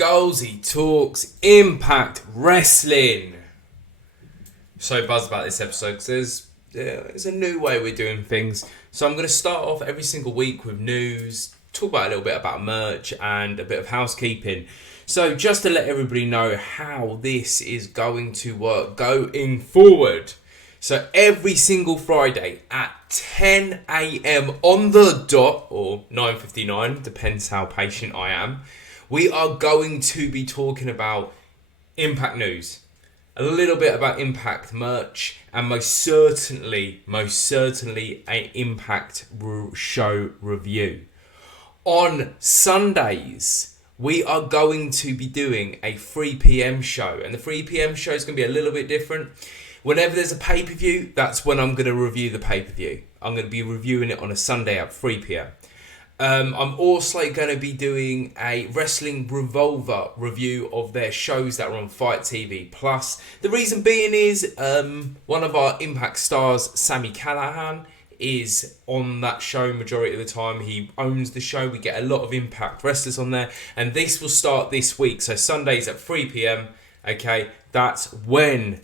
Scholesy talks Impact Wrestling. So buzzed about this episode because there's a new way we're doing things. So I'm going to start off every single week with news, talk about a little bit about merch and a bit of housekeeping. So just to let everybody know how this is going to work going forward. So every single Friday at 10 a.m. on the dot, or 9:59, depends how patient I am, we are going to be talking about Impact news, a little bit about Impact merch, and most certainly an Impact show review. On Sundays, we are going to be doing a 3 p.m. show, and the 3 p.m. show is going to be a little bit different. Whenever there's a pay-per-view, that's when I'm going to review the pay-per-view. I'm going to be reviewing it on a Sunday at 3 p.m. I'm also going to be doing a Wrestling Revolver review of their shows that are on Fight TV Plus. The reason being is one of our Impact stars, Sami Callihan, is on that show majority of the time. He owns the show. We get a lot of Impact wrestlers on there. And this will start this week. So Sundays at 3 p.m. Okay, that's when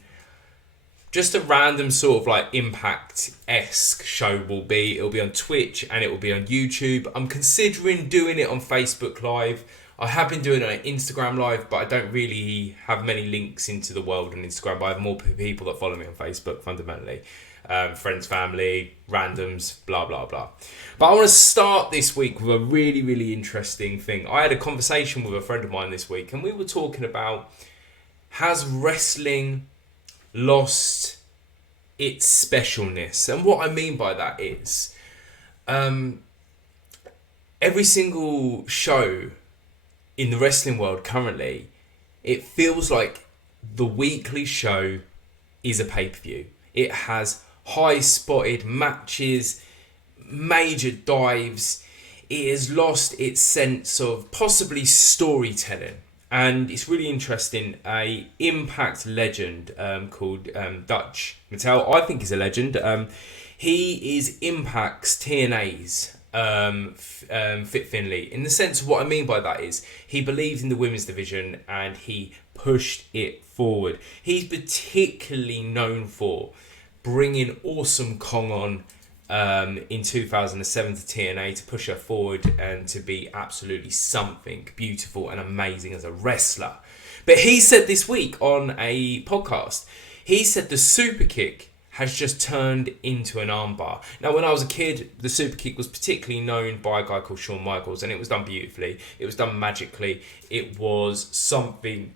just a random sort of like Impact-esque show will be. It'll be on Twitch and it will be on YouTube. I'm considering doing it on Facebook Live. I have been doing it on Instagram Live, but I don't really have many links into the world on Instagram. But I have more people that follow me on Facebook, fundamentally. Friends, family, randoms, blah, blah, blah. But I want to start this week with a really, really interesting thing. I had a conversation with a friend of mine this week, and we were talking about, has wrestling lost its specialness? And what I mean by that is every single show in the wrestling world currently, it feels like the weekly show is a pay-per-view. It has high spotted matches, major dives. It has lost its sense of possibly storytelling. And it's really interesting. A Impact legend called Dutch Mattel, I think he's a legend. He is Impact's TNA's Fit Finlay. In the sense of what I mean by that is he believes in the women's division and he pushed it forward. He's particularly known for bringing Awesome Kong on in 2007 to TNA to push her forward and to be absolutely something beautiful and amazing as a wrestler. But he said this week on a podcast, he said the super kick has just turned into an armbar. Now, when I was a kid, the super kick was particularly known by a guy called Shawn Michaels, and it was done beautifully. It was done magically. It was something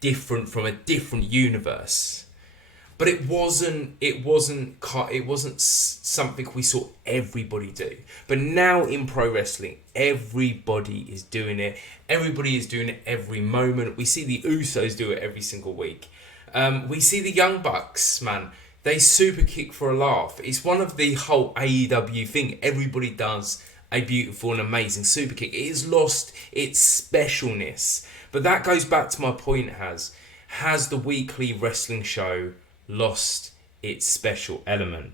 different from a different universe. But it wasn't something we saw everybody do. But now in pro wrestling, everybody is doing it. Everybody is doing it every moment. We see the Usos do it every single week. We see the Young Bucks, man. They super kick for a laugh. It's one of the whole AEW thing. Everybody does a beautiful and amazing super kick. It has lost its specialness. But that goes back to my point, has the weekly wrestling show lost its special element?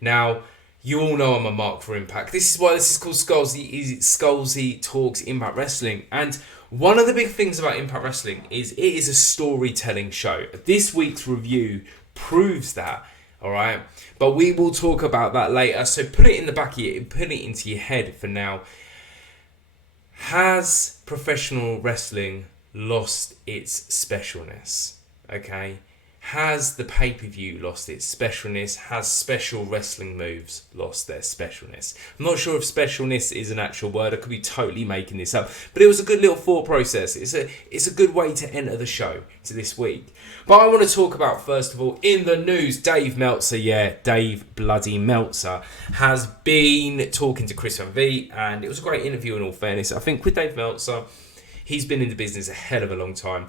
Now, you all know I'm a mark for Impact. This is why this is called Scholesy Talks Impact Wrestling. And one of the big things about Impact Wrestling is it is a storytelling show. This week's review proves that, all right? But we will talk about that later. So put it in the back of your, put it into your head for now. Has professional wrestling lost its specialness? Okay? Has the pay-per-view lost its specialness? Has special wrestling moves lost their specialness? I'm not sure if specialness is an actual word. I could be totally making this up. But it was a good little thought process. It's a good way to enter the show to this week. But I want to talk about, first of all, in the news, Dave Meltzer, Dave bloody Meltzer, has been talking to Chris Van Vliet, and it was a great interview in all fairness. I think with Dave Meltzer, he's been in the business a hell of a long time.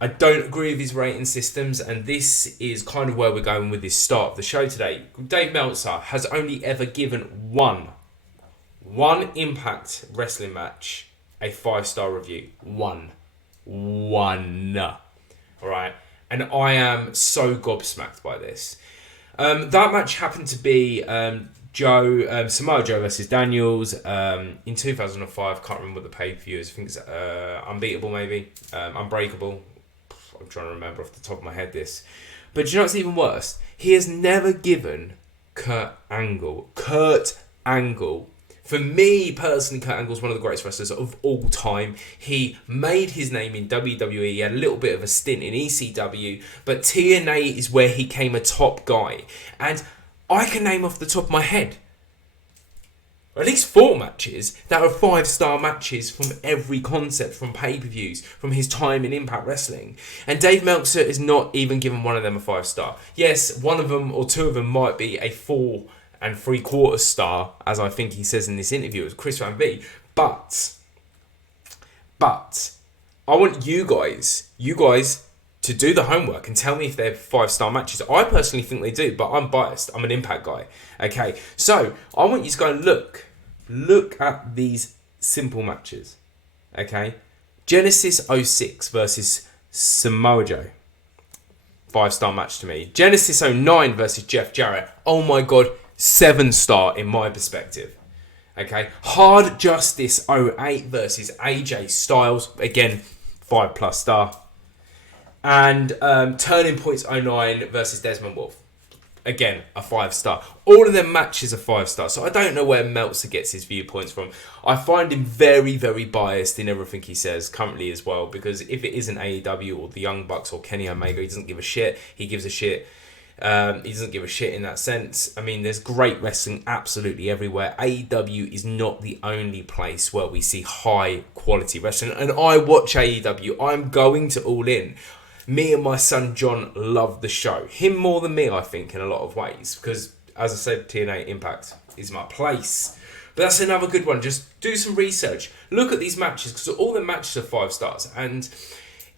I don't agree with his rating systems, and this is kind of where we're going with this start of the show today. Dave Meltzer has only ever given one Impact wrestling match a 5-star review. One. Alright? And I am so gobsmacked by this. That match happened to be Samoa Joe versus Daniels in 2005. Can't remember what the pay-per-view is. I think it's Unbeatable, maybe. Unbreakable. I'm trying to remember off the top of my head this. But do you know what's even worse? He has never given Kurt Angle. For me personally, Kurt Angle's one of the greatest wrestlers of all time. He made his name in WWE. He had a little bit of a stint in ECW. But TNA is where he came a top guy. And I can name off the top of my head at least 4 matches that are 5-star matches from every concept, from pay-per-views, from his time in Impact Wrestling. And Dave Meltzer is not even given one of them a 5-star. Yes, one of them or 2 of them might be a 4 3/4 star, as I think he says in this interview with Chris Van V. But I want you guys to do the homework and tell me if they're 5-star matches. I personally think they do, but I'm biased. I'm an Impact guy. Okay, so I want you to go and look at these simple matches. Okay, Genesis 06 versus Samoa Joe. 5-star match to me. Genesis 09 versus Jeff Jarrett. Oh my god, 7-star in my perspective. Okay, Hard Justice 08 versus AJ Styles. Again, 5+ star. And Turning Points 09 versus Desmond Wolfe. Again, a 5-star. All of them matches are 5-star. So I don't know where Meltzer gets his viewpoints from. I find him very, very biased in everything he says currently as well. Because if it isn't AEW or the Young Bucks or Kenny Omega, he doesn't give a shit. He gives a shit. He doesn't give a shit in that sense. I mean, there's great wrestling absolutely everywhere. AEW is not the only place where we see high quality wrestling. And I watch AEW. I'm going to All In. Me and my son John love the show. Him more than me, I think, in a lot of ways. Because, as I said, TNA Impact is my place. But that's another good one. Just do some research. Look at these matches, because all the matches are 5 stars. And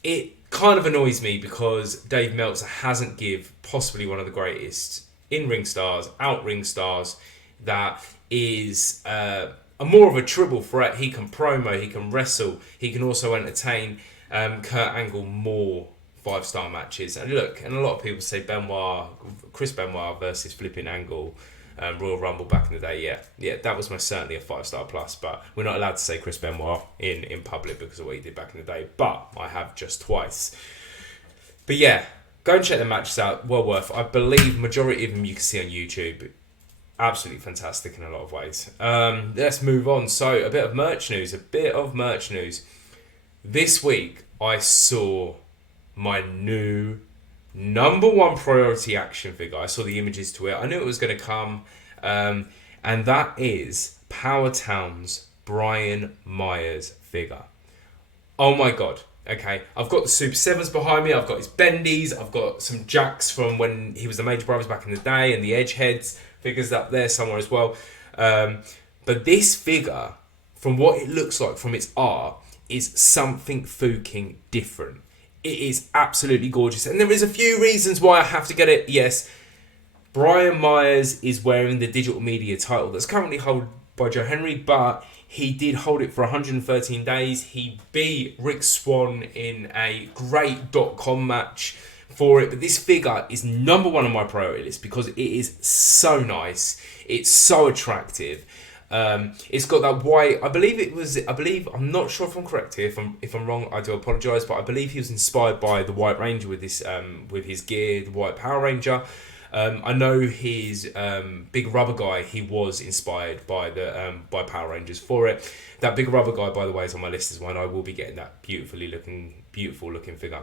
it kind of annoys me because Dave Meltzer hasn't give possibly one of the greatest in-ring stars, out-ring stars, that is more of a triple threat. He can promo, he can wrestle, he can also entertain. Kurt Angle more 5-star matches. And look, and a lot of people say Chris Benoit versus flipping Angle, Royal Rumble back in the day. Yeah, that was most certainly a 5-star plus, but we're not allowed to say Chris Benoit in public because of what he did back in the day, but I have just twice. But yeah, go and check the matches out. Well worth. I believe majority of them you can see on YouTube. Absolutely fantastic in a lot of ways. Let's move on. So, a bit of merch news. This week, I saw my new number 1 priority action figure. I saw the images to it. I knew it was going to come. And that is Powertown's Brian Myers figure. Oh my god. Okay. I've got the Super 7s behind me. I've got his bendies. I've got some jacks from when he was the Major Brothers back in the day. And the Edgeheads figures up there somewhere as well. But this figure, from what it looks like, from its art, is something fucking different. It is absolutely gorgeous. And there is a few reasons why I have to get it. Yes, Brian Myers is wearing the digital media title that's currently held by Joe Henry, but he did hold it for 113 days. He beat Rick Swann in a great .com match for it. But this figure is number 1 on my priority list because it is so nice. It's so attractive. It's got that white. I'm not sure if I'm correct here. If I'm wrong, I do apologise. But I believe he was inspired by the White Ranger with this, with his gear, the White Power Ranger. I know his Big Rubber guy. He was inspired by the by Power Rangers for it. That Big Rubber guy, by the way, is on my list as well. And I will be getting that beautiful looking figure.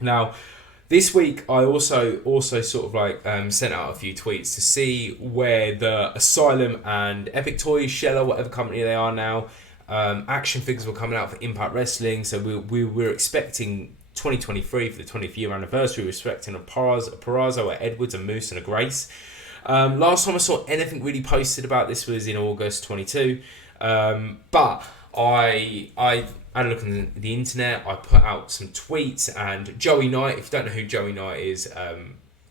Now, this week, I also sort of like sent out a few tweets to see where the Asylum and Epic Toys, Sheller, whatever company they are now, action figures were coming out for Impact Wrestling. So we were expecting 2023 for the 20th year anniversary. We were expecting a Perazo, a Edwards, a Moose, and a Grace. Last time I saw anything really posted about this was in August 22. But I had a look on the internet. I put out some tweets, and Joey Knight, if you don't know who Joey Knight is,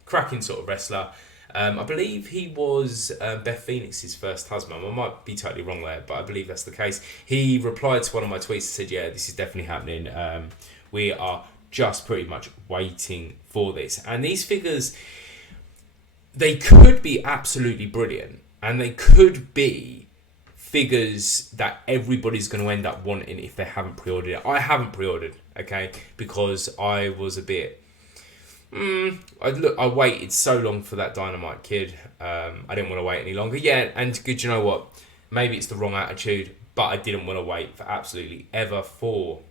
cracking sort of wrestler. I believe he was Beth Phoenix's first husband. I might be totally wrong there, but I believe that's the case. He replied to one of my tweets and said, yeah, this is definitely happening. We are just pretty much waiting for this. And these figures, they could be absolutely brilliant. and they could be figures that everybody's going to end up wanting if they haven't pre-ordered it. I haven't pre-ordered, okay, because I was a bit... I waited so long for that Dynamite Kid. I didn't want to wait any longer. Yeah, and good, you know what? Maybe it's the wrong attitude, but I didn't want to wait for absolutely ever for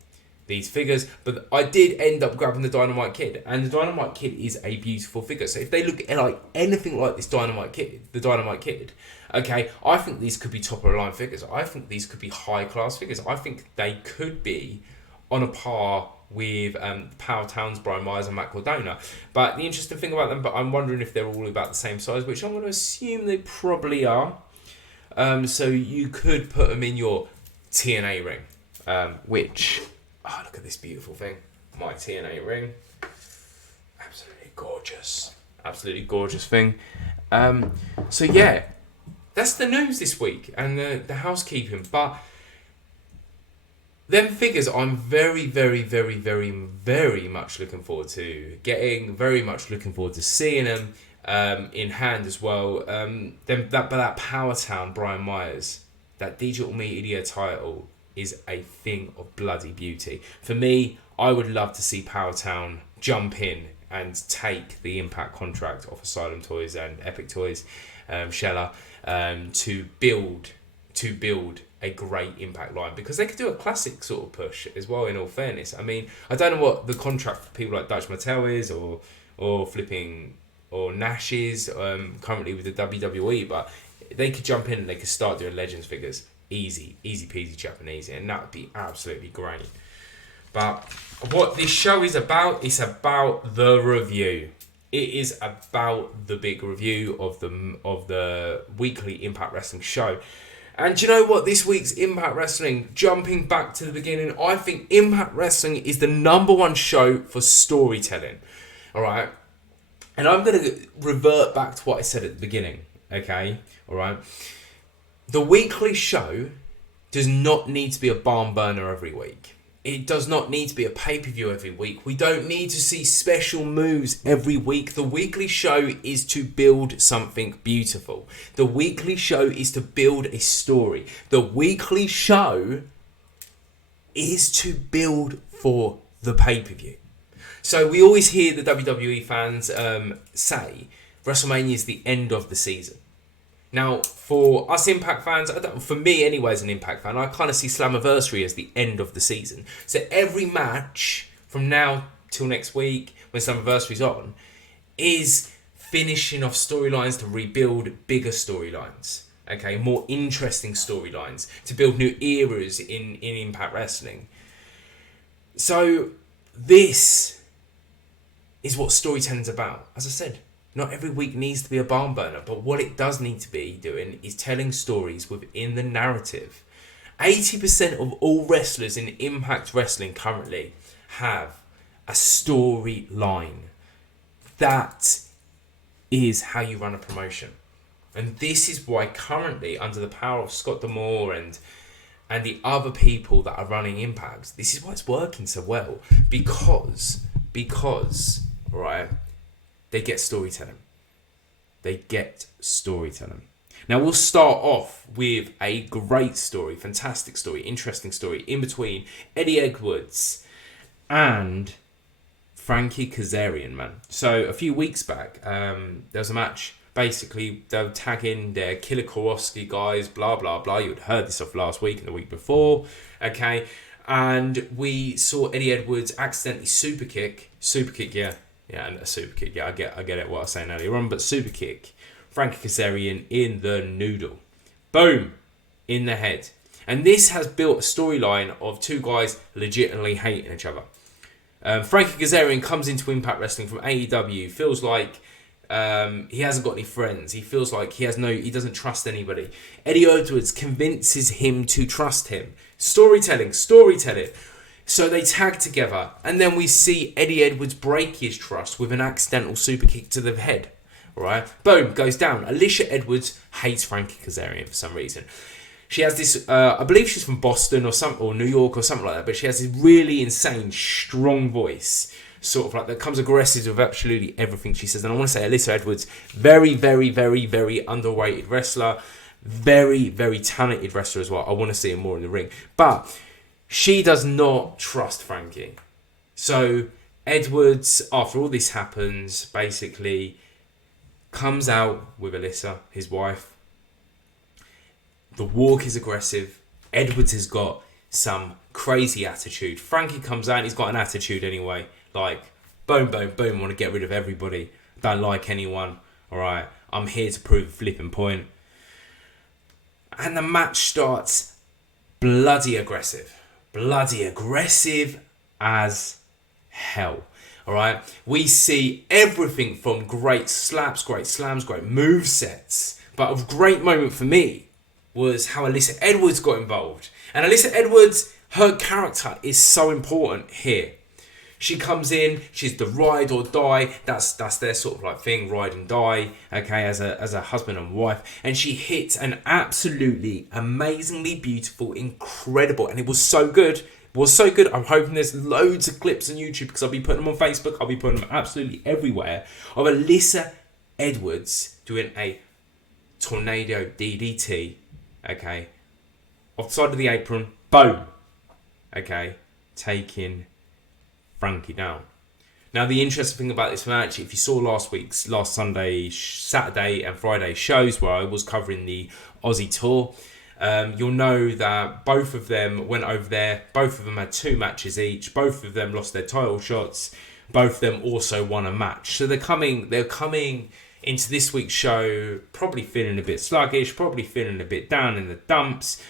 these figures. But I did end up grabbing the Dynamite Kid, and the Dynamite Kid is a beautiful figure. So if they look like anything like this Dynamite Kid, okay, I think these could be top of the line figures. I think these could be high class figures. I think they could be on a par with Power Towns, Brian Myers and Matt Cardona. But the interesting thing about them, but I'm wondering if they're all about the same size, which I'm going to assume they probably are. So you could put them in your TNA ring, which, oh, look at this beautiful thing. My TNA ring. Absolutely gorgeous thing. So yeah, that's the news this week and the housekeeping. But them figures I'm very, very, very, very, very much looking forward to getting, very much looking forward to seeing them in hand as well. That Power Town Brian Myers, that digital media title is a thing of bloody beauty. For me, I would love to see Power Town jump in and take the Impact contract off Asylum Toys and Epic Toys, Sheller, to build a great Impact line, because they could do a classic sort of push as well, in all fairness. I mean, I don't know what the contract for people like Dutch Mattel is or Nash is currently with the WWE, but they could jump in and they could start doing Legends figures. Easy peasy Japanese, and that would be absolutely great. But what this show is about, it's about the review. It is about the big review of the weekly Impact Wrestling show. And do you know what? This week's Impact Wrestling, jumping back to the beginning, I think Impact Wrestling is the number one show for storytelling. All right? And I'm going to revert back to what I said at the beginning. Okay? All right? The weekly show does not need to be a barn burner every week. It does not need to be a pay-per-view every week. We don't need to see special moves every week. The weekly show is to build something beautiful. The weekly show is to build a story. The weekly show is to build for the pay-per-view. So we always hear the WWE fans say WrestleMania is the end of the season. Now, for us Impact fans, for me anyway as an Impact fan, I kind of see Slammiversary as the end of the season. So every match from now till next week, when Slammiversary's on, is finishing off storylines to rebuild bigger storylines. Okay, more interesting storylines, to build new eras in Impact Wrestling. So this is what storytelling's about. As I said, not every week needs to be a barn burner, but what it does need to be doing is telling stories within the narrative. 80% of all wrestlers in Impact Wrestling currently have a storyline. That is how you run a promotion. And this is why currently, under the power of Scott D'Amore and the other people that are running Impact, this is why it's working so well. Because, right, they get storytelling. Now we'll start off with a great story, fantastic story, interesting story in between Eddie Edwards and Frankie Kazarian, man. So a few weeks back, there was a match. Basically, they were tagging their Killer Kowalski guys, blah, blah, blah. You had heard this off last week and the week before, okay? And we saw Eddie Edwards accidentally super kick, yeah. Yeah, and a super kick. Yeah, I get it, what I was saying earlier on. But super kick, Frankie Kazarian in the noodle. Boom! In the head. And this has built a storyline of two guys legitimately hating each other. Frankie Kazarian comes into Impact Wrestling from AEW. Feels like he hasn't got any friends. He feels like he doesn't trust anybody. Eddie Edwards convinces him to trust him. Storytelling. So they tag together, and then we see Eddie Edwards break his trust with an accidental super kick to the head. Right? Boom, goes down. Alicia Edwards hates Frankie Kazarian for some reason. She has this, I believe she's from Boston or New York or something like that, but she has this really insane, strong voice. sort of like that comes aggressive with absolutely everything she says. And I want to say Alyssa Edwards, very, very, very, very underrated wrestler, very, very talented wrestler as well. I want to see her more in the ring, but she does not trust Frankie. So Edwards, after all this happens, basically comes out with Alyssa, his wife. The walk is aggressive. Edwards has got some crazy attitude. Frankie comes out and he's got an attitude anyway. Like, boom, boom, boom, want to get rid of everybody. Don't like anyone. Alright, I'm here to prove a flipping point. And the match starts bloody aggressive. Bloody aggressive as hell. Alright, we see everything from great slaps, great slams, great move sets. But a great moment for me was how Alyssa Edwards got involved. And Alyssa Edwards, her character is so important here. She comes in, she's the ride or die. That's their sort of like thing, ride and die, okay, as a husband and wife. And she hits an absolutely amazingly beautiful, incredible, and it was so good. It was so good. I'm hoping there's loads of clips on YouTube because I'll be putting them on Facebook. I'll be putting them absolutely everywhere of Alyssa Edwards doing a tornado DDT, okay, off the side of the apron, boom, okay, taking Frankie down. Now, the interesting thing about this match, if you saw last Sunday, Saturday and Friday shows where I was covering the Aussie tour, you'll know that both of them went over there. Both of them had 2 matches each. Both of them lost their title shots. Both of them also won a match. So they're coming into this week's show probably feeling a bit sluggish, probably feeling a bit down in the dumps.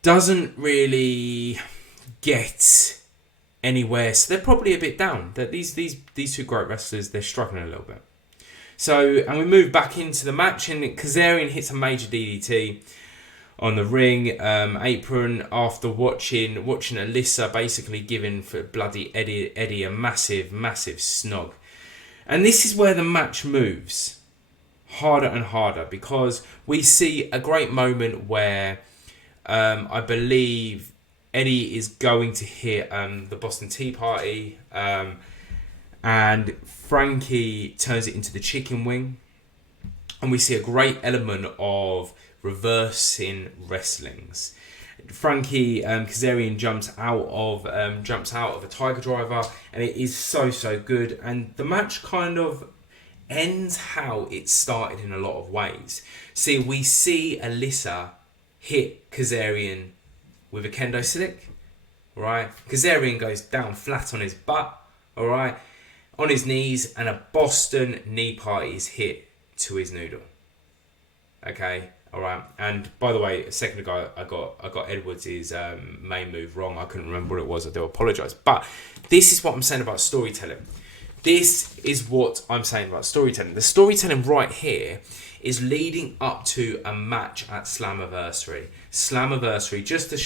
Doesn't really get anywhere, so they're probably a bit down. That these 2 great wrestlers, they're struggling a little bit. So, and we move back into the match, and Kazarian hits a major DDT on the ring apron after watching Alyssa basically giving for bloody Eddie a massive snog. And this is where the match moves harder and harder, because we see a great moment where I believe Eddie is going to hit the Boston Tea Party, and Frankie turns it into the chicken wing, and we see a great element of reversing wrestlings. Frankie Kazarian jumps out of a Tiger Driver, and it is so good. And the match kind of ends how it started in a lot of ways. See, we see Alyssa hit Kazarian with a kendo stick, right? Kazarian goes down flat on his butt, all right, on his knees, and a Boston knee party is hit to his noodle. Okay, all right. And by the way, a second ago, I got Edwards' main move wrong. I couldn't remember what it was. I do apologise. But this is what I'm saying about storytelling. This is what I'm saying about storytelling. The storytelling right here is leading up to a match at Slammiversary. Slammiversary, just to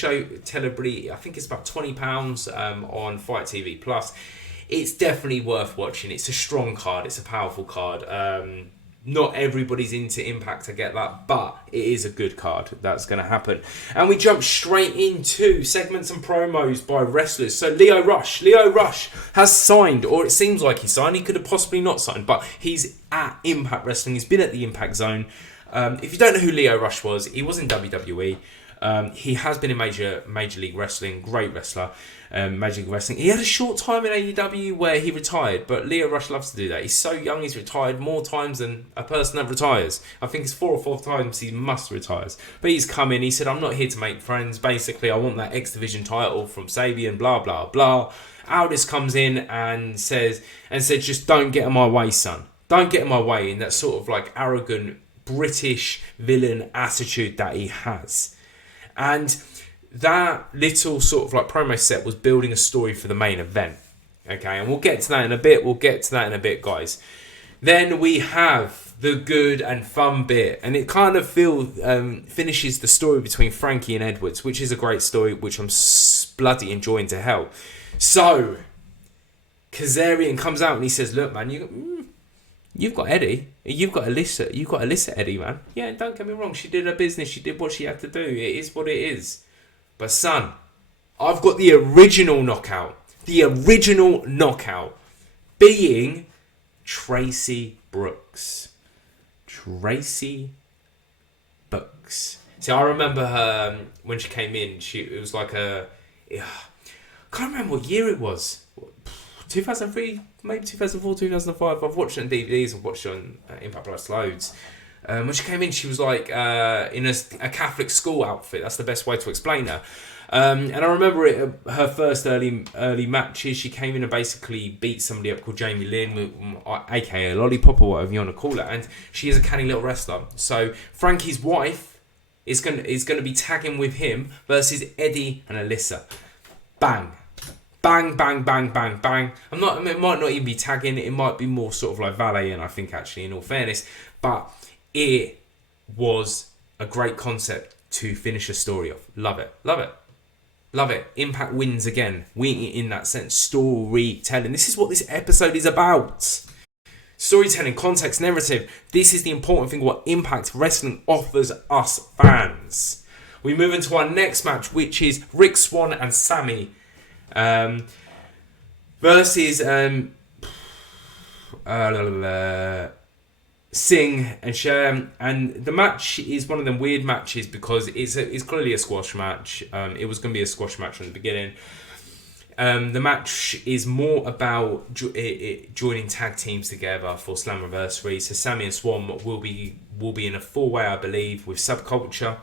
tell everybody, I think it's about £20 on Fight TV Plus. It's definitely worth watching. It's a strong card. It's a powerful card. Not everybody's into Impact, I get that, but it is a good card. That's going to happen. And we jump straight into segments and promos by wrestlers. So Lio Rush has signed, or it seems like he signed. He could have possibly not signed, but he's at Impact Wrestling. He's been at the Impact Zone. If you don't know who Lio Rush was, he was in WWE. He has been in Major League Wrestling, great wrestler. Major League Wrestling. He had a short time in AEW where he retired, but Lio Rush loves to do that. He's so young, he's retired more times than a person that retires. I think it's 4 or 5 times he must retires. But he's come in, he said, I'm not here to make friends. Basically, I want that X Division title from Sabian, blah, blah, blah. Aldis comes in and said, just don't get in my way, son. Don't get in my way, in that sort of like arrogant British villain attitude that he has. And that little sort of like promo set was building a story for the main event. Okay, and we'll get to that in a bit. Guys. Then we have the good and fun bit, and it kind of finishes the story between Frankie and Edwards, which is a great story, which I'm bloody enjoying to hell. So Kazarian comes out and he says, look, man, you've got Eddie. You've got Alyssa, Eddie, man. Yeah, don't get me wrong. She did her business. She did what she had to do. It is what it is. But son, I've got the original knockout the original knockout being Tracy Brooks. Tracy Brooks. See, I remember her when she came in. It was like I can't remember what year it was. 2003, maybe 2004, 2005. I've watched it on DVDs. I've watched it on Impact Plus loads. When she came in, she was like in a Catholic school outfit. That's the best way to explain her. And I remember her first early matches. She came in and basically beat somebody up called Jamie Lynn, aka Lollipop or whatever you want to call it. And she is a canny little wrestler. So Frankie's wife is going to be tagging with him versus Eddie and Alyssa. Bang. Bang, bang, bang, bang, bang. It might not even be tagging. It might be more sort of like valeting, I think, actually, in all fairness. But it was a great concept to finish a story off. Love it. Love it. Love it. Impact wins again. Winning in that sense. Storytelling. This is what this episode is about. Storytelling, context, narrative. This is the important thing what Impact Wrestling offers us fans. We move into our next match, which is Rick Swann and Sammy versus Singh and Sher, and the match is one of them weird matches because it's clearly a squash match. It was going to be a squash match from the beginning. The match is more about joining tag teams together for Slammiversary. So Sammy and Swan will be in a 4-way, I believe, with Subculture.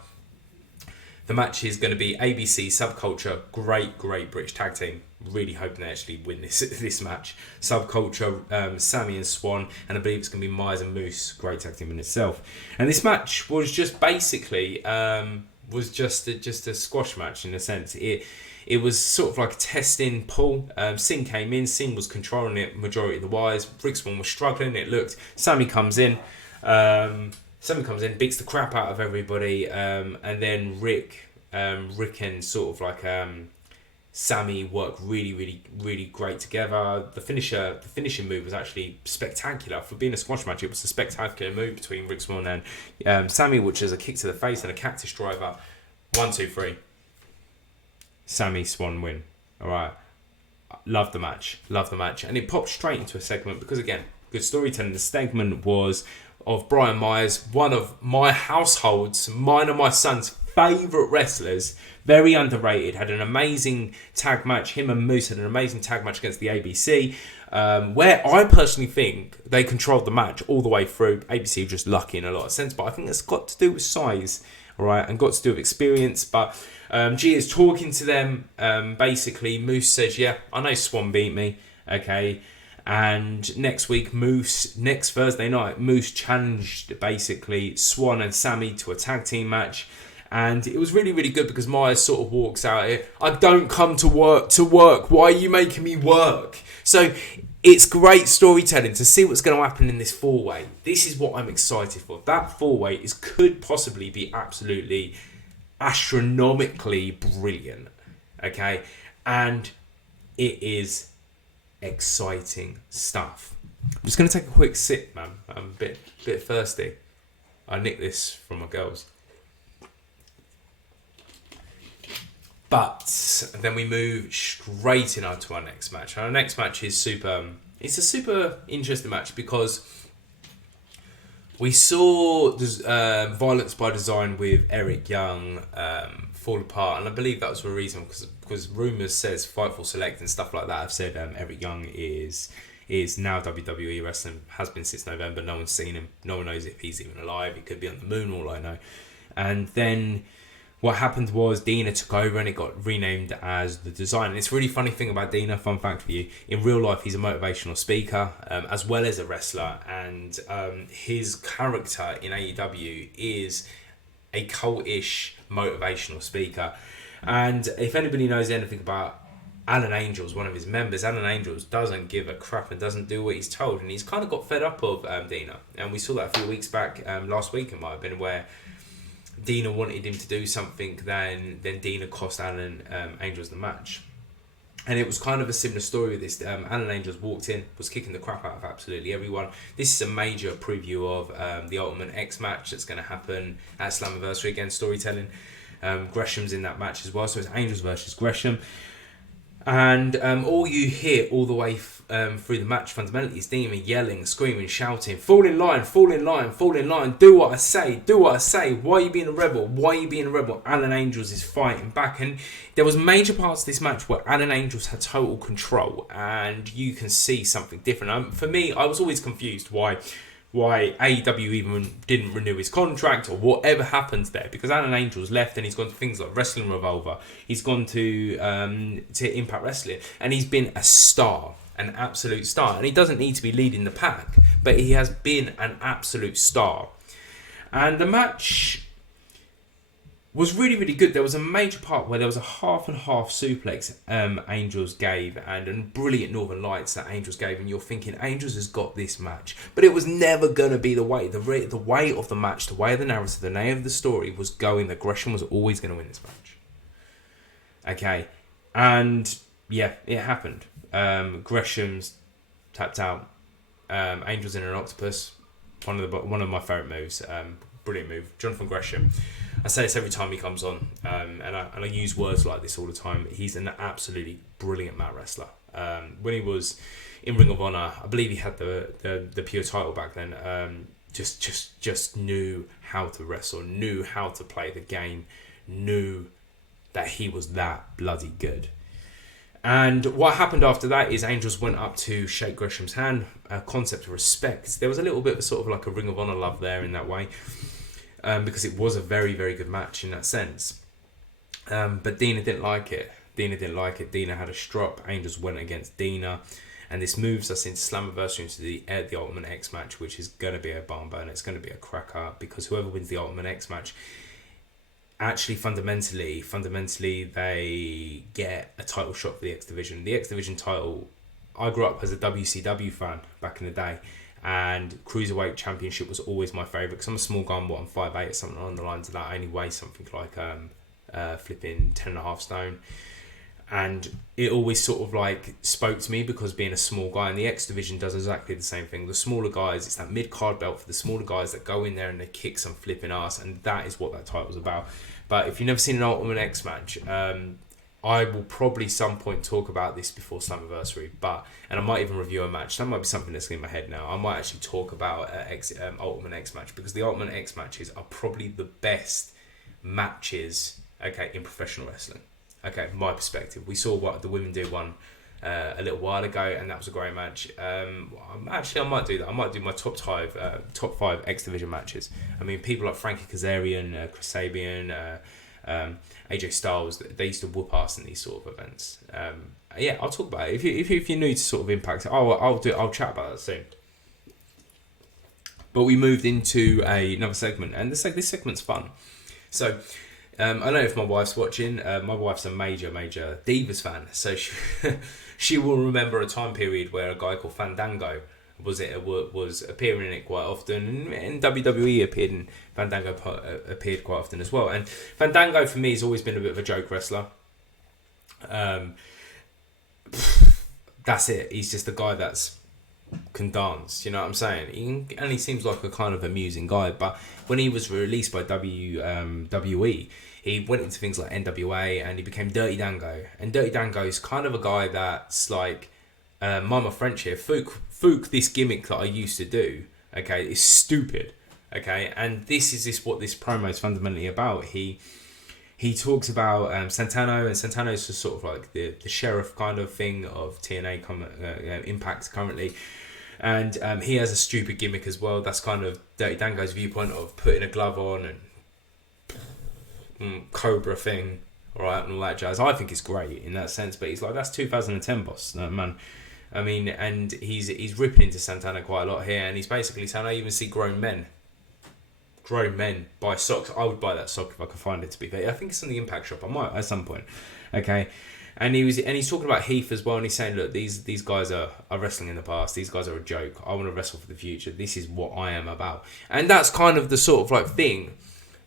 The match is going to be ABC, Subculture, great British tag team. Really hoping they actually win this match. Subculture, Sammy and Swan, and I believe it's going to be Myers and Moose, great tag team in itself. And this match was just basically just a squash match in a sense. It was sort of like a testing pull. Singh came in. Singh was controlling it majority of the wires. Rick Swann was struggling. It looked. Sammy comes in. Beats the crap out of everybody, and then Rick and sort of like Sammy work really great together. The finishing move was actually spectacular for being a squash match. It was a spectacular move between Rick Swann and Sammy, which is a kick to the face and a cactus driver. 1, 2, 3. Sammy Swan win. All right. Love the match, and it popped straight into a segment because again, good storytelling. The segment was of Brian Myers, one of my household's, mine and my son's favourite wrestlers, very underrated, had an amazing tag match. Him and Moose had an amazing tag match against the ABC, where I personally think they controlled the match all the way through. ABC were just lucky in a lot of sense, but I think that's got to do with size, all right, and got to do with experience. But G is talking to them. Basically, Moose says, yeah, I know Swan beat me, okay. And next Thursday night, Moose challenged basically Swan and Sammy to a tag team match. And it was really good because Myers sort of walks out here. I don't come to work. Why are you making me work? So it's great storytelling to see what's going to happen in this 4-way. This is what I'm excited for. That 4-way could possibly be absolutely astronomically brilliant. Okay? And it is exciting stuff. I'm just going to take a quick sip, man. I'm a bit thirsty. I nicked this from my girls. But then we move straight into our next match. Our next match is it's a super interesting match because we saw Violence by Design with Eric Young fall apart, and I believe that was for a reason because rumours says Fightful Select and stuff like that have said Eric Young is now WWE wrestling, has been since November. No one's seen him. No one knows if he's even alive. He could be on the moon, all I know. And then what happened was Dina took over and it got renamed as The Design. And it's a really funny thing about Dina, fun fact for you, in real life he's a motivational speaker as well as a wrestler, and his character in AEW is a cultish motivational speaker. And if anybody knows anything about Alan Angels, one of his members, Alan Angels doesn't give a crap and doesn't do what he's told, and he's kind of got fed up of Dina. And we saw that a few weeks back, last week it might have been, where Dina wanted him to do something, then Dina cost Alan Angels the match. And it was kind of a similar story with this. Alan Angels walked in, was kicking the crap out of absolutely everyone. This is a major preview of the Ultimate X match that's going to happen at Slammiversary. Again, storytelling. Gresham's in that match as well, so it's Angels versus Gresham. And all you hear all the way through the match fundamentally is Demon yelling, screaming, shouting, fall in line, fall in line, fall in line, do what I say, do what I say, why are you being a rebel, why are you being a rebel? Alan Angels is fighting back, and there was major parts of this match where Alan Angels had total control, and you can see something different. For me, I was always confused why AEW even didn't renew his contract or whatever happened there, because Alan Angels left and he's gone to things like Wrestling Revolver, he's gone to Impact Wrestling, and he's been a star, an absolute star, and he doesn't need to be leading the pack, but he has been an absolute star. And the match was really, really good. There was a major part where there was a half and half suplex Angels gave, and a brilliant Northern Lights that Angels gave, and you're thinking Angels has got this match, but it was never going to be the way. The way of the match, the way of the narrative, the name of the story was going that Gresham was always going to win this match. Okay, and yeah, it happened. Gresham's tapped out. Angels in an octopus, one of my favourite moves. Brilliant move, Jonathan Gresham. I say this every time he comes on, and I use words like this all the time. He's an absolutely brilliant mat wrestler. When he was in Ring of Honor, I believe he had the pure title back then. Just knew how to wrestle, knew how to play the game, knew that he was that bloody good. And what happened after that is Angels went up to shake Gresham's hand, a concept of respect. There was a little bit of sort of like a Ring of Honor love there in that way. Because it was a very, very good match in that sense. But Dina didn't like it. Dina had a strop. Angels went against Dina. And this moves us into Slammiversary, into the Ultimate X match, which is going to be a barn burner. It's going to be a cracker, because whoever wins the Ultimate X match, actually fundamentally, they get a title shot for the X Division. The X Division title, I grew up as a WCW fan back in the day. And Cruiserweight Championship was always my favourite, because I'm a small guy, I'm 5'8", or something along the lines of that. I only weigh something like flipping 10.5 stone. And it always sort of like spoke to me, because being a small guy, and the X Division does exactly the same thing. The smaller guys, it's that mid-card belt for the smaller guys that go in there and they kick some flipping ass, and that is what that title's about. But if you've never seen an Ultimate X match, I will probably some point talk about this before Slammiversary, and I might even review a match. That might be something that's in my head now. I might actually talk about Ultimate X match, because the Ultimate X matches are probably the best matches, okay, in professional wrestling. Okay, from my perspective. We saw what the women did one a little while ago, and that was a great match. Actually, I might do that. I might do my top five X Division matches. I mean, people like Frankie Kazarian, Chris Sabian, AJ Styles, they used to whoop ass in these sort of events. Yeah, I'll talk about it. If you're new to sort of Impact, I'll chat about that soon. But we moved into another segment, and this segment's fun. So I don't know if my wife's watching. My wife's a major Divas fan, so she will remember a time period where a guy called Fandango was appearing in it quite often, and WWE Fandango appeared quite often as well. And Fandango for me has always been a bit of a joke wrestler. That's it. He's just a guy that's can dance. You know what I'm saying? He seems like a kind of amusing guy. But when he was released by WWE, he went into things like NWA, and he became Dirty Dango. And Dirty Dango is kind of a guy that's like, mind my French here, Fook, this gimmick that I used to do, okay, is stupid, okay, and this is what this promo is fundamentally about. He talks about Santano, and Santano is just sort of like the sheriff kind of thing of TNA Impact currently, and he has a stupid gimmick as well. That's kind of Dirty Dango's viewpoint of putting a glove on and Cobra thing, alright, and all that jazz. I think it's great in that sense, but he's like, that's 2010, boss, no, man. I mean, and he's ripping into Santana quite a lot here, and he's basically saying, I even see grown men buy socks. I would buy that sock if I could find it, to be fair. I think it's in the Impact shop. I might at some point. Okay. And he's talking about Heath as well, and he's saying, look, these guys are wrestling in the past. These guys are a joke. I want to wrestle for the future. This is what I am about. And that's kind of the sort of like thing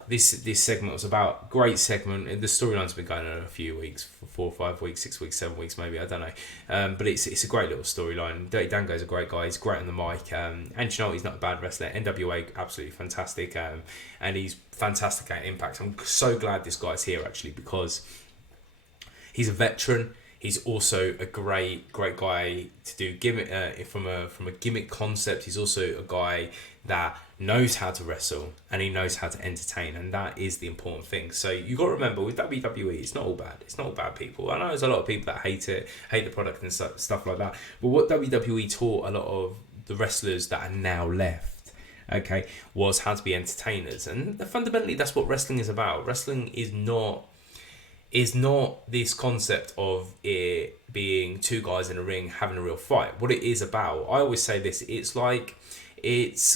this segment was about. Great segment. The storyline's been going on a few weeks, for 4 or 5 weeks, 6 weeks, 7 weeks maybe, I don't know. But it's a great little storyline. Dirty Dango's a great guy. He's great on the mic. And you know what? He's not a bad wrestler. NWA, absolutely fantastic. And he's fantastic at Impact. I'm so glad this guy's here, actually, because he's a veteran. He's also a great guy to do gimmick from a gimmick concept. He's also a guy that knows how to wrestle and he knows how to entertain, and that is the important thing. So you got to remember with WWE, it's not all bad. It's not all bad people. I know there's a lot of people that hate the product and stuff like that. But what WWE taught a lot of the wrestlers that are now left, okay, was how to be entertainers, and fundamentally that's what wrestling is about. Wrestling is not this concept of it being two guys in a ring having a real fight. What it is about, I always say this, it's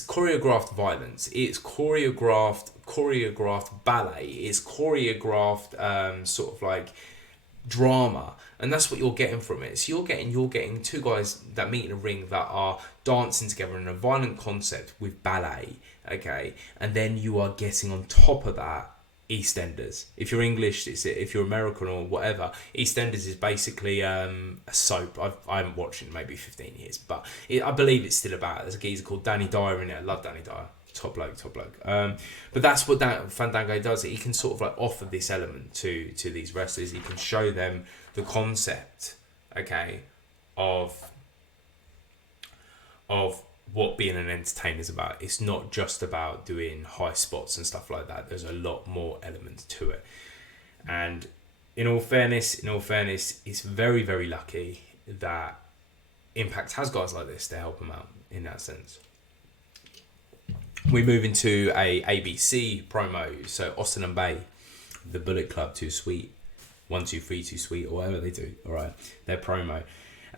choreographed violence, it's choreographed ballet, it's choreographed sort of like drama, and that's what you're getting from it. So you're getting two guys that meet in a ring that are dancing together in a violent concept with ballet, okay, and then you are getting on top of that EastEnders. If you're English, if you're American or whatever, EastEnders is basically a soap. I haven't watched it in maybe 15 years, but I believe it's still about. There's a geezer called Danny Dyer in it. I love Danny Dyer. Top bloke. But that's what Fandango does. He can sort of like offer this element to these wrestlers. He can show them the concept, okay, of what being an entertainer is about. It's not just about doing high spots and stuff like that. There's a lot more elements to it. And in all fairness, it's very, very lucky that Impact has guys like this to help them out in that sense. We move into a ABC promo. So Austin and Bay, the Bullet Club, Too Sweet, 1, 2, 3, Too Sweet, or whatever they do. All right, their promo.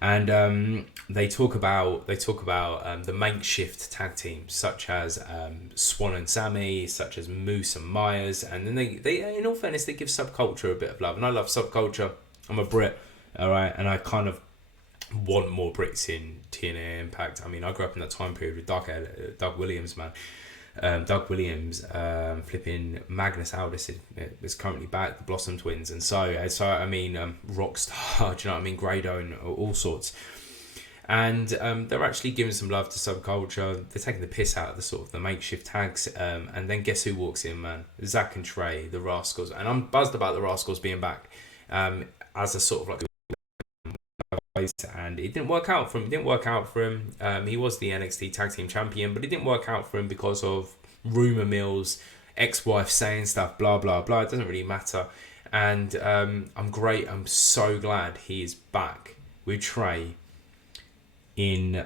And they talk about the makeshift tag teams such as Swan and Sammy, such as Moose and Myers, and then they in all fairness they give Subculture a bit of love, and I love Subculture. I'm a Brit, all right, and I kind of want more Brits in TNA Impact. I mean, I grew up in that time period with Doug Williams, man. Doug Williams, flipping Magnus Aldis is currently back, the Blossom Twins, and so I mean, Rockstar, do you know what I mean, Grado and all sorts, and they're actually giving some love to Subculture. They're taking the piss out of the sort of the makeshift tags, and then guess who walks in, man? Zach and Trey, the Rascals, and I'm buzzed about the Rascals being back as a sort of like. And it didn't work out for him. He was the NXT Tag Team Champion, but it didn't work out for him because of rumor mills, ex-wife saying stuff, blah blah blah. It doesn't really matter. And I'm so glad he is back with Trey in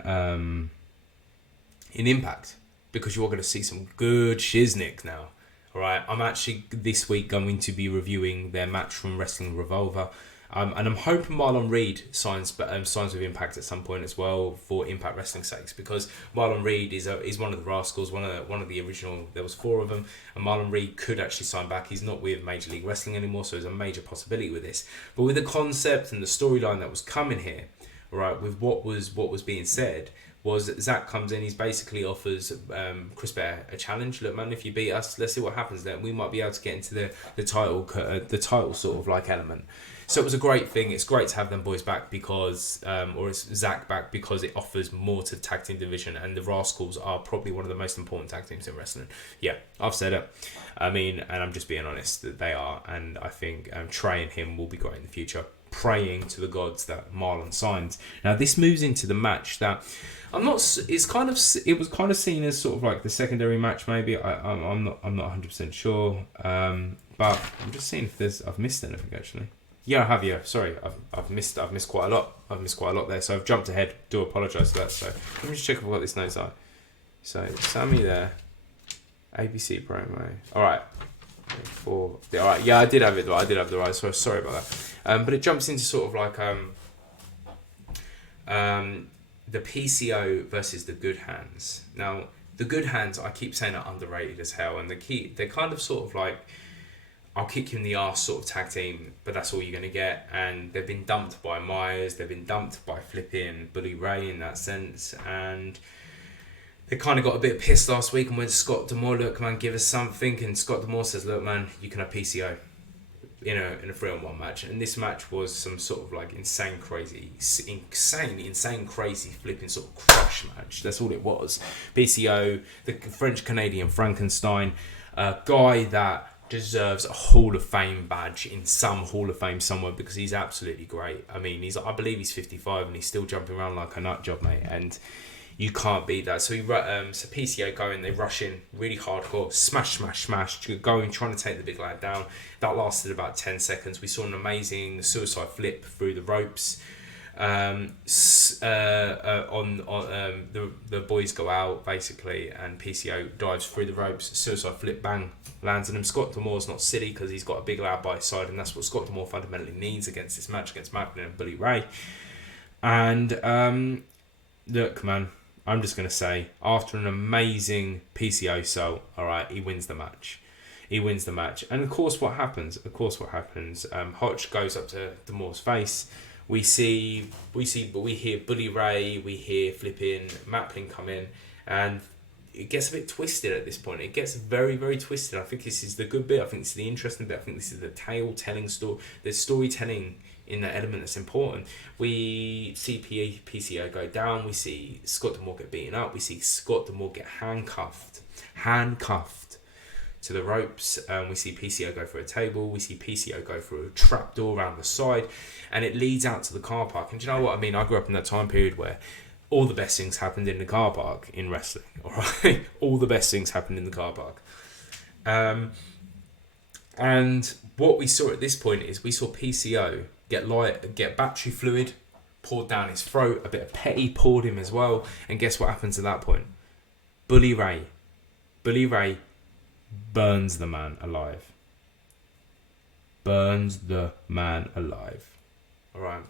Impact, because you're going to see some good shiznick now. All right, I'm actually this week going to be reviewing their match from Wrestling Revolver. And I'm hoping Marlon Reed signs with Impact at some point as well for Impact Wrestling sakes, because Marlon Reed is one of the Rascals, one of the original. There was 4 of them, and Marlon Reed could actually sign back. He's not with Major League Wrestling anymore, so there's a major possibility with this. But with the concept and the storyline that was coming here, right, with what was being said, was Zach comes in, he's basically offers Chris Bear a challenge. Look, man, if you beat us, let's see what happens then. We might be able to get into the title sort of like element. So it was a great thing. It's great to have them boys back because, or it's Zach back, because it offers more to the tag team division, and the Rascals are probably one of the most important tag teams in wrestling. Yeah, I've said it. I mean, and I'm just being honest that they are, and I think Trey and him will be great in the future. Praying to the gods that Marlon signs. Now this moves into the match that I'm not. It was kind of seen as sort of like the secondary match. Maybe I'm not 100% sure. But I'm just seeing if I've missed anything actually. Yeah, I have. Yeah, sorry, I've missed quite a lot. I've missed quite a lot there, so I've jumped ahead. Do apologise for that. So let me just check what these notes are. So Sammy there, ABC promo. All right, all right. Yeah, I did have it. I did have the right. So sorry about that. But it jumps into sort of like the PCO versus the Good Hands. Now the Good Hands, I keep saying, are underrated as hell, and they're kind of sort of like, I'll kick you in the arse sort of tag team, but that's all you're going to get. And they've been dumped by Myers, they've been dumped by flipping Bully Ray in that sense, and they kind of got a bit pissed last week and went to Scott D'Amore, look man, give us something, and Scott D'Amore says, look man, you can have PCO in a 3-on-1 match. And this match was some sort of like insane crazy flipping sort of crush match. That's all it was. PCO, the French Canadian Frankenstein, a guy that deserves a Hall of Fame badge in some Hall of Fame somewhere because he's absolutely great. I mean, I believe he's 55 and he's still jumping around like a nut job, mate. And you can't beat that. So so PCO go in, they rush in really hardcore, smash, going, trying to take the big lad down. That lasted about 10 seconds. We saw an amazing suicide flip through the ropes. The boys go out basically, and PCO dives through the ropes, suicide flip, bang, lands on him. Scott D'Amour's not silly because he's got a big lad by his side, and that's what Scott D'Amour fundamentally needs against this match against Macklin and Bully Ray. And look, man, I'm just gonna say, after an amazing PCO sell, all right, he wins the match. And of course, what happens? Hotch goes up to D'Amour's face. We hear Bully Ray, we hear flipping Macklin come in, and it gets a bit twisted at this point. It gets very, very twisted. I think this is the good bit. I think this is the interesting bit. I think this is the tale-telling story. There's storytelling in that element that's important. We see PCO go down. We see Scott D'Amour get beaten up. We see Scott D'Amour get handcuffed to the ropes. We see PCO go through a table. We see PCO go through a trapdoor around the side, and it leads out to the car park. And do you know what I mean? I grew up in that time period where all the best things happened in the car park in wrestling. All right, all the best things happened in the car park. And what we saw at this point is we saw PCO get battery fluid poured down his throat, a bit of petty poured him as well, and guess what happens at that point? Bully Ray burns the man alive. Alright.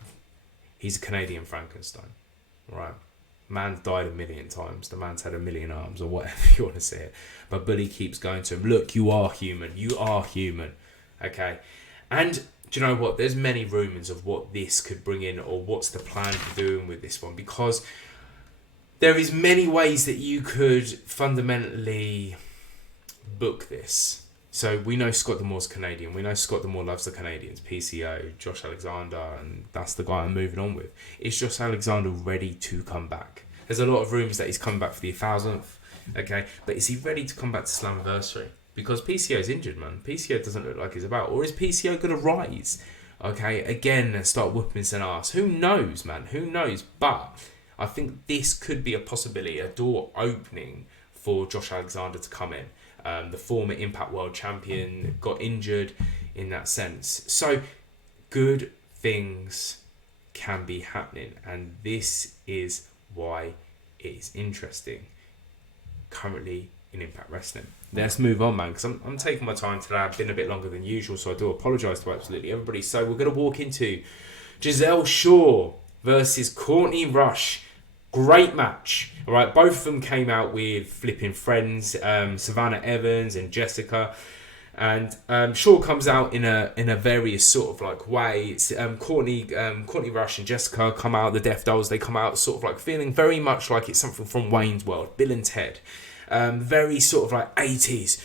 He's a Canadian Frankenstein. Alright. Man's died a million times. The man's had a million arms, or whatever you want to say it. But Bully keeps going to him, look, you are human. Okay. And do you know what? There's many rumours of what this could bring in, or what's the plan for doing with this one, because there is many ways that you could fundamentally book this. So we know Scott D'Amour's Canadian. We know Scott D'Amour loves the Canadians, PCO, Josh Alexander, and that's the guy I'm moving on with. Is Josh Alexander ready to come back? There's a lot of rumours that he's coming back for the 1,000th, okay? But is he ready to come back to Slammiversary? Because PCO's injured, man. PCO doesn't look like he's about. Or is PCO going to rise, okay, again and start whooping some ass? Who knows, man? Who knows? But I think this could be a possibility, a door opening for Josh Alexander to come in. The former Impact World Champion got injured in that sense. So good things can be happening, and this is why it is interesting currently in Impact Wrestling. Let's move on, man, because I'm taking my time today. I've been a bit longer than usual, so I do apologise to absolutely everybody. So we're going to walk into Giselle Shaw versus Courtney Rush. Great match. All right, both of them came out with flipping friends, Savannah Evans and Jessica, and Shaw comes out in a various sort of like way. It's, Courtney Rush and Jessica come out. The Death Dolls, they come out sort of like feeling very much like it's something from Wayne's World, Bill and Ted. Very sort of like 80s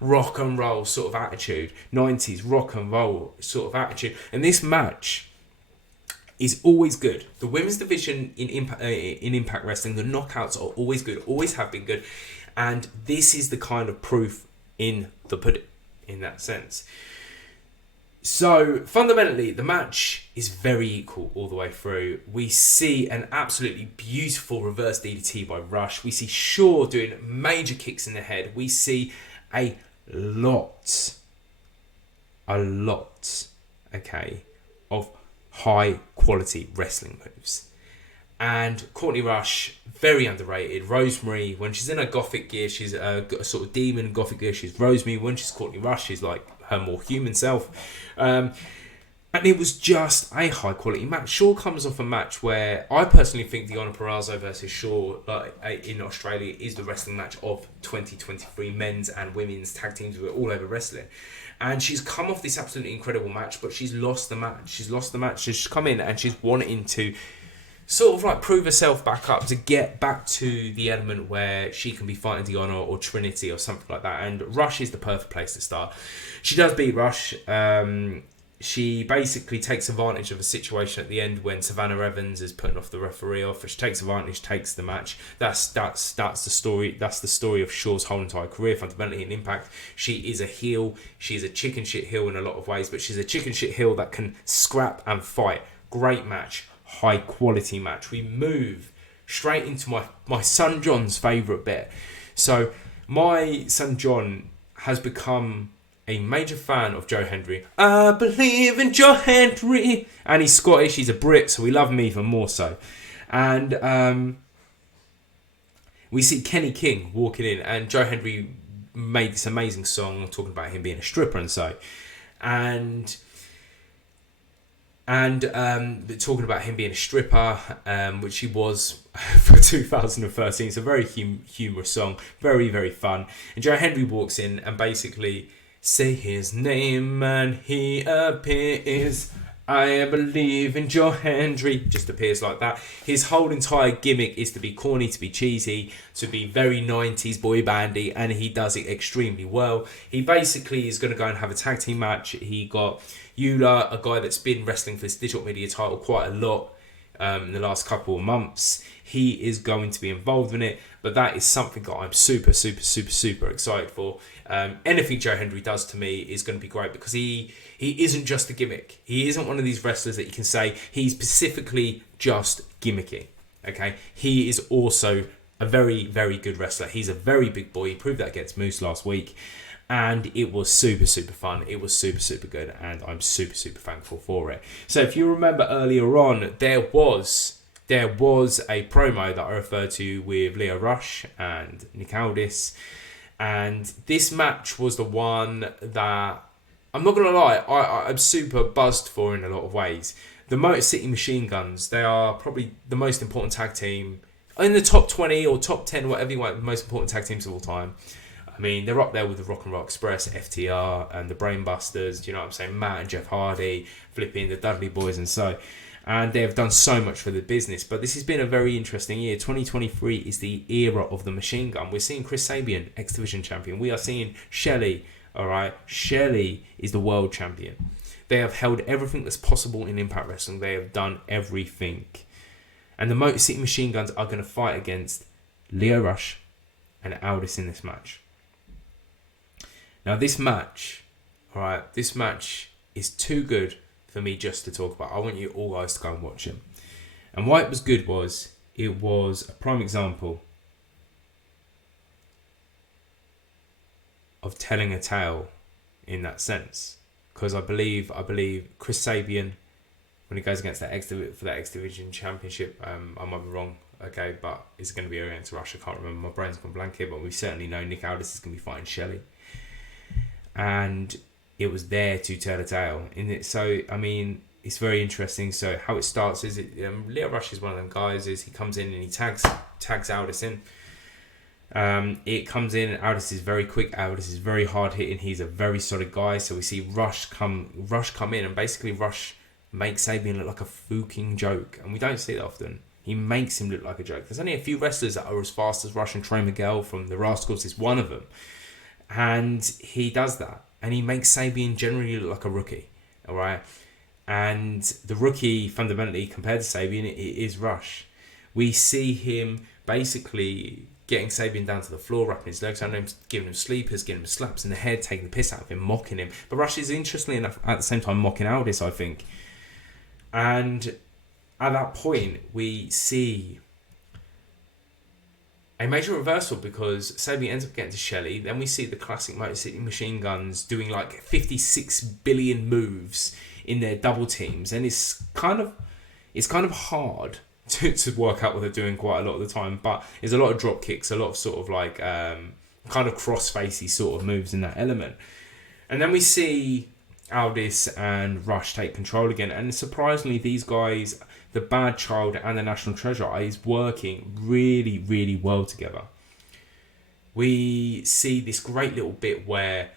rock and roll sort of attitude, 90s rock and roll sort of attitude, and this match is always good. The women's division in Impact Wrestling, the knockouts are always good, always have been good, and this is the kind of proof in the pudding in that sense. So fundamentally, the match is very equal all the way through. We see an absolutely beautiful reverse DDT by Rush. We see Shaw doing major kicks in the head. We see a lot, okay, of high quality wrestling moves. And Courtney Rush, very underrated. Rosemary, when she's in her gothic gear, she's a sort of demon gothic gear. She's Rosemary. When she's Courtney Rush, she's like her more human self. And it was just a high quality match. Shaw comes off a match where I personally think Deonna Purrazzo versus Shaw in Australia is the wrestling match of 2023, men's and women's tag teams with All Over Wrestling. And she's come off this absolutely incredible match, but she's lost the match. She's come in and she's wanting to sort of like prove herself back up, to get back to the element where she can be fighting Deonna or Trinity or something like that. And Rush is the perfect place to start. She does beat Rush. she basically takes advantage of a situation at the end when Savannah Evans is putting off the referee off. She takes advantage, takes the match. That's the story. That's the story of Shaw's whole entire career. Fundamentally, in Impact, she is a heel. She's a chicken shit heel in a lot of ways, but she's a chicken shit heel that can scrap and fight. Great match, high quality match. We move straight into my son John's favourite bit. So my son John has become a major fan of Joe Hendry. I believe in Joe Hendry. And he's Scottish, he's a Brit, so we love him even more so. And we see Kenny King walking in, and Joe Hendry made this amazing song talking about him being a stripper and so. And talking about him being a stripper, which he was for 2013. So very humorous song, very, very fun. And Joe Hendry walks in and basically say his name and he appears. I believe in Joe Hendry. Just appears like that. His whole entire gimmick is to be corny, to be cheesy, to be very 90s boy bandy, and he does it extremely well. He basically is going to go and have a tag team match. He got Eula, a guy that's been wrestling for this digital media title quite a lot in the last couple of months. He is going to be involved in it, but that is something that I'm super, super, super, super excited for. Anything Joe Hendry does to me is going to be great because he isn't just a gimmick. He isn't one of these wrestlers that you can say he's specifically just gimmicky. Okay, he is also a very, very good wrestler. He's a very big boy. He proved that against Moose last week. And it was super, super fun. It was super, super good. And I'm super, super thankful for it. So if you remember earlier on, there was a promo that I referred to with Leo Rush and Nick Aldis. And this match was the one that, I'm not going to lie, I'm super buzzed for in a lot of ways. The Motor City Machine Guns, they are probably the most important tag team in the top 20 or top 10, whatever you want, the most important tag teams of all time. I mean, they're up there with the Rock and Roll Express, FTR, and the Brainbusters. Do you know what I'm saying? Matt and Jeff Hardy, flipping the Dudley Boys, and so. And they have done so much for the business. But this has been a very interesting year. 2023 is the era of the machine gun. We're seeing Chris Sabian, X Division champion. We are seeing Shelley. All right, Shelley is the world champion. They have held everything that's possible in Impact Wrestling. They have done everything. And the Motor City Machine Guns are going to fight against Leo Rush and Aldis in this match. Now this match is too good for me just to talk about. I want you all guys to go and watch him. And why it was good was, it was a prime example of telling a tale in that sense. Because I believe Chris Sabian, when he goes against that X Division Championship, I might be wrong, okay, but it's going to be against Rush. I can't remember. My brain's gone blank here, but we certainly know Nick Aldis is going to be fighting Shelley. And it was there to tell a tale in it. So I mean, it's very interesting. So how it starts is Leo Rush is one of them guys. Is he comes in and he tags Aldis in. It comes in and Aldis is very quick. Aldis is very hard hitting. He's a very solid guy. So we see Rush come in, and basically Rush makes Sabian look like a fucking joke, and we don't see it often. He makes him look like a joke. There's only a few wrestlers that are as fast as Rush, and Trey Miguel from the Rascals is one of them. And he does that. And he makes Sabian generally look like a rookie. Alright? And the rookie, fundamentally, compared to Sabian, it is Rush. We see him basically getting Sabian down to the floor, wrapping his legs around him, giving him sleepers, giving him slaps in the head, taking the piss out of him, mocking him. But Rush is, interestingly enough, at the same time mocking Aldis, I think. And at that point, we see a major reversal because Sabian ends up getting to Shelley. Then we see the classic Motor City Machine Guns doing like 56 billion moves in their double teams, and it's kind of hard to work out what they're doing quite a lot of the time. But there's a lot of drop kicks, a lot of sort of like kind of cross-facey sort of moves in that element. And then we see Aldis and Rush take control again, and surprisingly, these guys, the Bad Child and the National Treasure, is working really, really well together. We see this great little bit where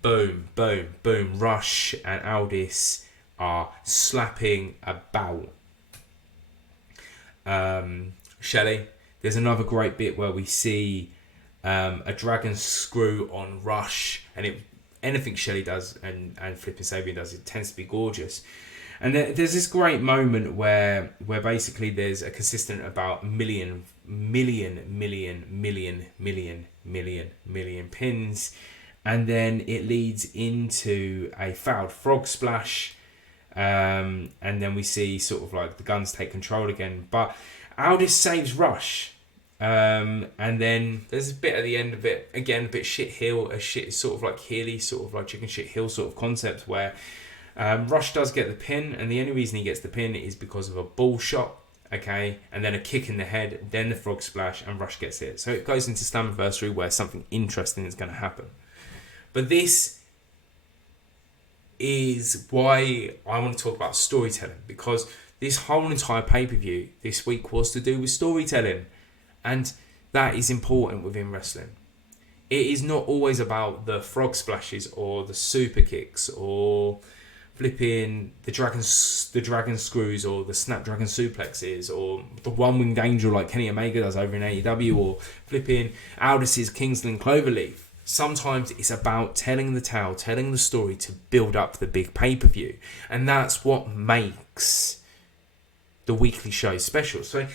boom, boom, boom, Rush and Aldis are slapping about Shelley. There's another great bit where we see a dragon screw on Rush, and anything Shelley does and flipping Sabian does, it tends to be gorgeous. And there's this great moment where basically there's a consistent about million pins, and then it leads into a fouled frog splash, and then we see sort of like the guns take control again. But Aldis saves Rush, and then there's a bit at the end of it again, a bit shit hill, a shit sort of like Healy, sort of like chicken shit hill sort of concept where. Rush does get the pin, and the only reason he gets the pin is because of a ball shot, okay, and then a kick in the head, then the frog splash, and Rush gets it. So it goes into Slammiversary where something interesting is going to happen. But this is why I want to talk about storytelling, because this whole entire pay-per-view this week was to do with storytelling, and that is important within wrestling. It is not always about the frog splashes or the super kicks or flipping the dragon screws or the snapdragon suplexes or the one-winged angel like Kenny Omega does over in AEW or flipping Aldis's Kingsland Cloverleaf. Sometimes it's about telling the tale, telling the story to build up the big pay-per-view. And that's what makes the weekly show special. So,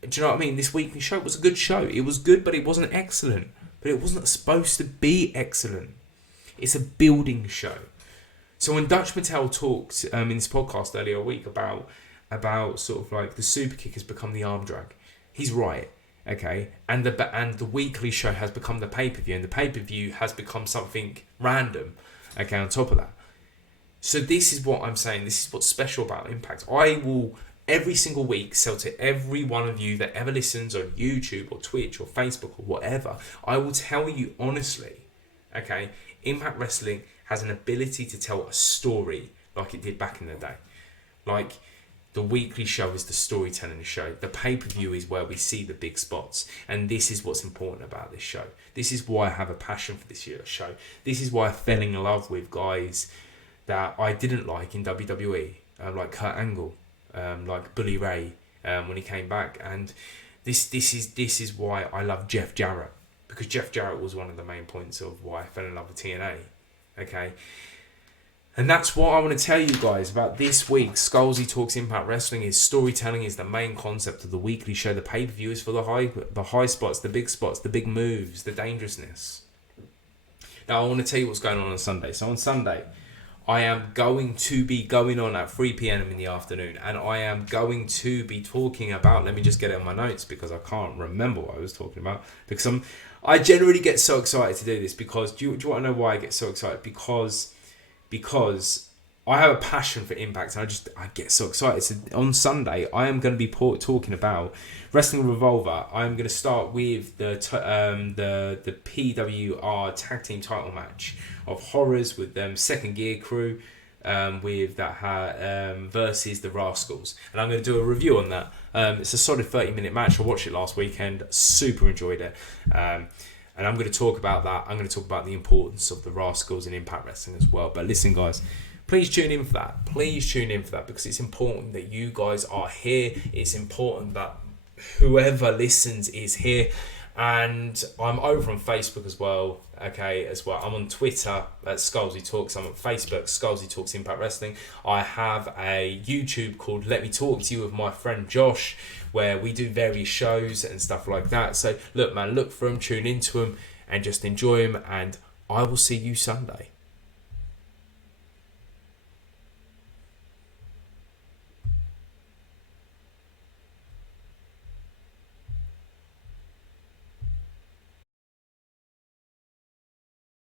do you know what I mean? This weekly show was a good show. It was good, but it wasn't excellent. But it wasn't supposed to be excellent. It's a building show. So when Dutch Mattel talked in this podcast earlier a week about sort of like the super kick has become the arm drag, he's right, okay, and the weekly show has become the pay-per-view, and the pay-per-view has become something random, okay, on top of that. So this is what I'm saying. This is what's special about Impact. I will every single week sell to every one of you that ever listens on YouTube or Twitch or Facebook or whatever. I will tell you honestly, okay, Impact Wrestling has an ability to tell a story like it did back in the day. Like, the weekly show is the storytelling show. The pay-per-view is where we see the big spots. And this is what's important about this show. This is why I have a passion for this year's show. This is why I fell in love with guys that I didn't like in WWE. Like Kurt Angle, like Bully Ray when he came back. And this is why I love Jeff Jarrett. Because Jeff Jarrett was one of the main points of why I fell in love with TNA. Okay, and that's what I want to tell you guys about this week. Scholesy Talks Impact Wrestling is storytelling is the main concept of the weekly show. The pay-per-view is for the high spots, the big spots, the big moves, the dangerousness. Now I want to tell you what's going on Sunday. So on Sunday, I am going to be going on at 3 p.m. in the afternoon, and I am going to be talking about, let me just get it on my notes because I can't remember what I was talking about, because I generally get so excited to do this because, do you want to know why I get so excited? Because I have a passion for Impact, and I get so excited. So on Sunday, I am going to be talking about Wrestling Revolver. I am going to start with the PWR Tag Team Title match of Horrors with them Second Gear Crew, with that versus the Rascals, and I'm going to do a review on that. It's a solid 30-minute match. I watched it last weekend, super enjoyed it, and I'm going to talk about that. I'm going to talk about the importance of the Rascals in Impact Wrestling as well. But listen, guys, please tune in for that. Please tune in for that, because it's important that you guys are here. It's important that whoever listens is here. And I'm over on Facebook as well, okay, I'm on Twitter at Scholesy Talks. I'm on Facebook, Scholesy Talks Impact Wrestling. I have a YouTube called Let Me Talk to You with my friend Josh, where we do various shows and stuff like that. So look, man, look for them, tune into them, and just enjoy them. And I will see you Sunday.